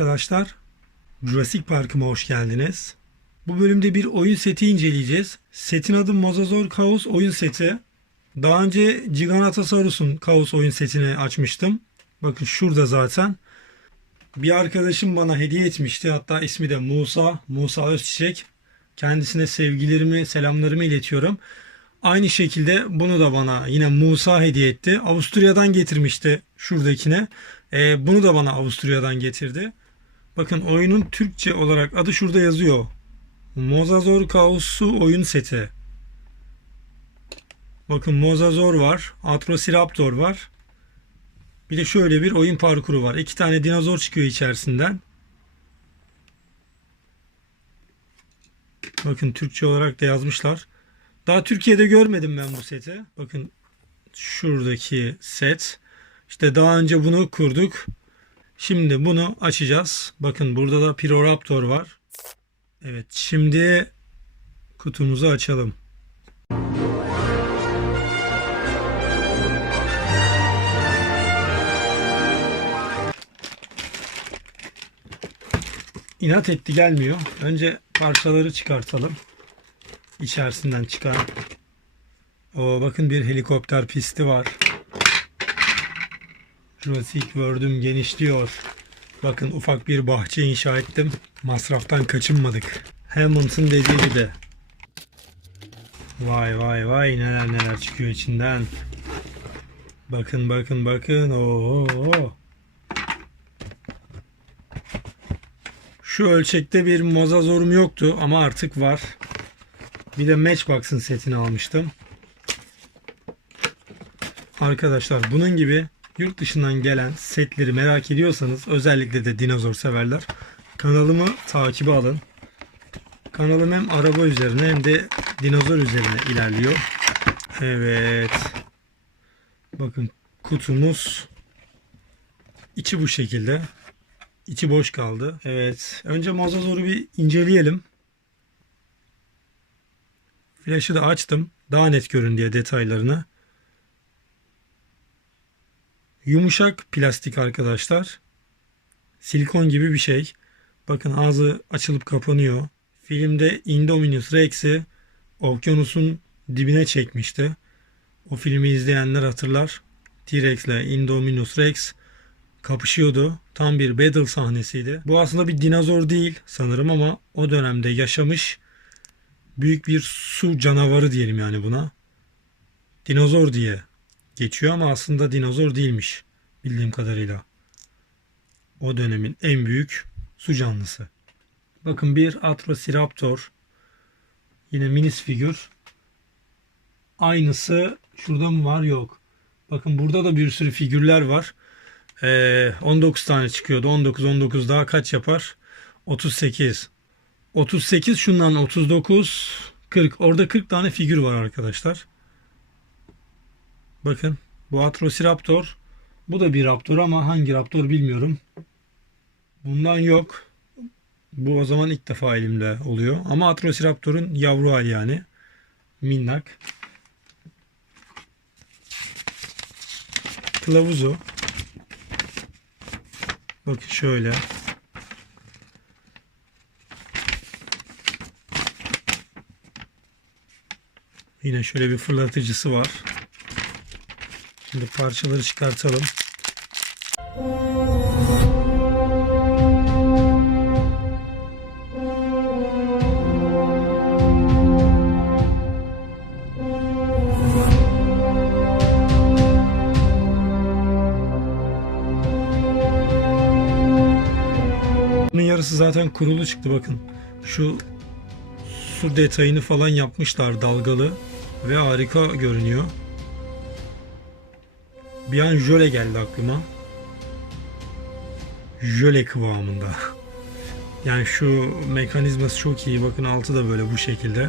arkadaşlar. Jurassic Park'ıma hoş geldiniz. Bu bölümde bir oyun seti inceleyeceğiz. Setin adı Mosasaur Chaos oyun seti. Daha önce Giganotosaurus'un Chaos oyun setini açmıştım. Bakın şurada zaten. Bir arkadaşım bana hediye etmişti. Hatta ismi de Musa. Musa Özçiçek. Kendisine sevgilerimi, selamlarımı iletiyorum. Aynı şekilde bunu da bana yine Musa hediye etti. Avusturya'dan getirmişti şuradakine. Ee, bunu da bana Avusturya'dan getirdi. Bakın oyunun Türkçe olarak adı şurada yazıyor. Mosasaur Chaos'u oyun seti. Bakın Mosasaur var. Atrociraptor var. Bir de şöyle bir oyun parkuru var. İki tane dinozor çıkıyor içerisinden. Bakın Türkçe olarak da yazmışlar. Daha Türkiye'de görmedim ben bu seti. Bakın şuradaki set. İşte daha önce bunu kurduk. Şimdi bunu açacağız. Bakın burada da Piroraptor var. Evet şimdi kutumuzu açalım. İnat etti gelmiyor. Önce parçaları çıkartalım. İçerisinden çıkan. O bakın bir helikopter pisti var. Jurassic World'üm genişliyor. Bakın ufak bir bahçe inşa ettim. Masraftan kaçınmadık. Hammond'ın dediği gibi. Vay vay vay neler neler çıkıyor içinden. Bakın bakın bakın. Oo. Şu ölçekte bir mozazorum yoktu ama artık var. Bir de Matchbox'ın setini almıştım. Arkadaşlar bunun gibi yurt dışından gelen setleri merak ediyorsanız özellikle de dinozor severler kanalımı takibe alın. Kanalım hem araba üzerine hem de dinozor üzerine ilerliyor. Evet. Bakın kutumuz içi bu şekilde. İçi boş kaldı. Evet. Önce Mozasaur'u bir inceleyelim. Flash'ı da açtım. Daha net görün diye detaylarını. Yumuşak plastik arkadaşlar. Silikon gibi bir şey. Bakın ağzı açılıp kapanıyor. Filmde Indominus Rex'i okyanusun dibine çekmişti. O filmi izleyenler hatırlar. T-Rex ile Indominus Rex kapışıyordu. Tam bir battle sahnesiydi. Bu aslında bir dinozor değil sanırım ama o dönemde yaşamış büyük bir su canavarı diyelim yani buna. Dinozor diye geçiyor ama aslında dinozor değilmiş bildiğim kadarıyla. O dönemin en büyük su canlısı. Bakın bir Atrociraptor. Yine minis figür. Aynısı şurada mı var? Yok. Bakın burada da bir sürü figürler var. Ee, 19 tane çıkıyordu. 19 19 daha kaç yapar? 38. 38 şundan 39 40. Orada 40 tane figür var arkadaşlar. Bakın bu Atrociraptor. Bu da bir raptor ama hangi raptor bilmiyorum. Bundan yok. Bu o zaman ilk defa elimde oluyor. Ama Atrociraptor'un yavru hali yani. Minnak. Kılavuzu. Bakın şöyle. Yine şöyle bir fırlatıcısı var. Şimdi parçaları çıkartalım. Bunun yarısı zaten kurulu çıktı bakın. Şu su detayını falan yapmışlar dalgalı ve harika görünüyor. Bir an jöle geldi aklıma. Jöle kıvamında. Yani şu mekanizması çok iyi. Bakın altı da böyle bu şekilde.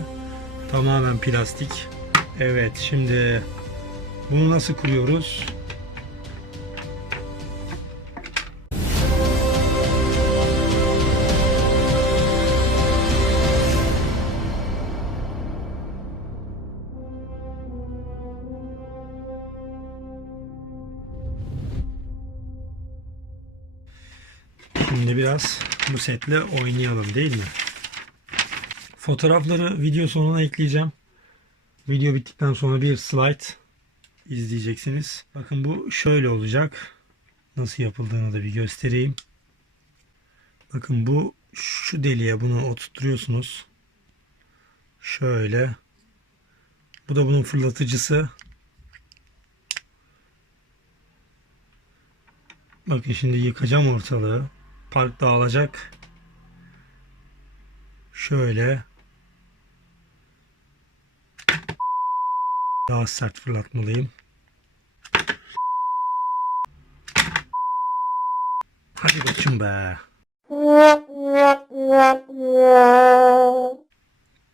Tamamen plastik. Evet şimdi bunu nasıl kuruyoruz? Şimdi biraz bu setle oynayalım değil mi? Fotoğrafları video sonuna ekleyeceğim. Video bittikten sonra bir slide izleyeceksiniz. Bakın bu şöyle olacak. Nasıl yapıldığını da bir göstereyim. Bakın bu şu deliğe bunu oturtuyorsunuz. Şöyle. Bu da bunun fırlatıcısı. Bakın şimdi yıkacağım ortalığı. Park dağılacak. Şöyle. Daha sert fırlatmalıyım. Hadi bakayım be.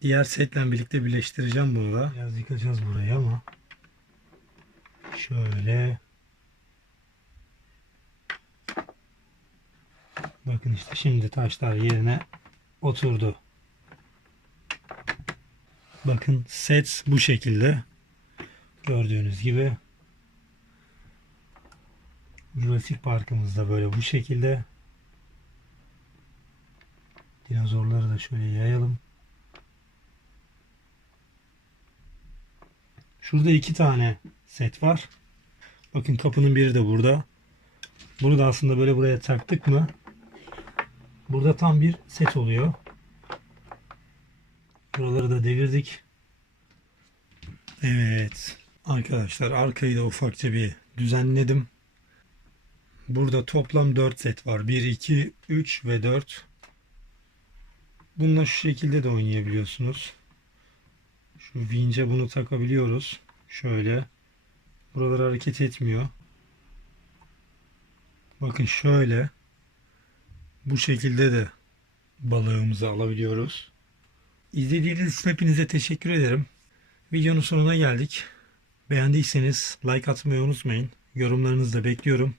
Diğer setle birlikte birleştireceğim bunu da. Biraz yıkacağız burayı ama. Şöyle. Bakın işte şimdi taşlar yerine oturdu. Bakın set bu şekilde. Gördüğünüz gibi. Jurassic Park'ımız da böyle bu şekilde. Dinozorları da şöyle yayalım. Şurada iki tane set var. Bakın kapının biri de burada. Bunu da aslında böyle buraya taktık mı burada tam bir set oluyor. Buraları da devirdik. Evet. Arkadaşlar arkayı da ufakça bir düzenledim. Burada toplam 4 set var. 1, 2, 3 ve 4. Bununla şu şekilde de oynayabiliyorsunuz. Şu vince bunu takabiliyoruz. Şöyle. Buralar hareket etmiyor. Bakın şöyle. Bu şekilde de balığımızı alabiliyoruz. İzlediğiniz için hepinize teşekkür ederim. Videonun sonuna geldik. Beğendiyseniz like atmayı unutmayın. Yorumlarınızı da bekliyorum.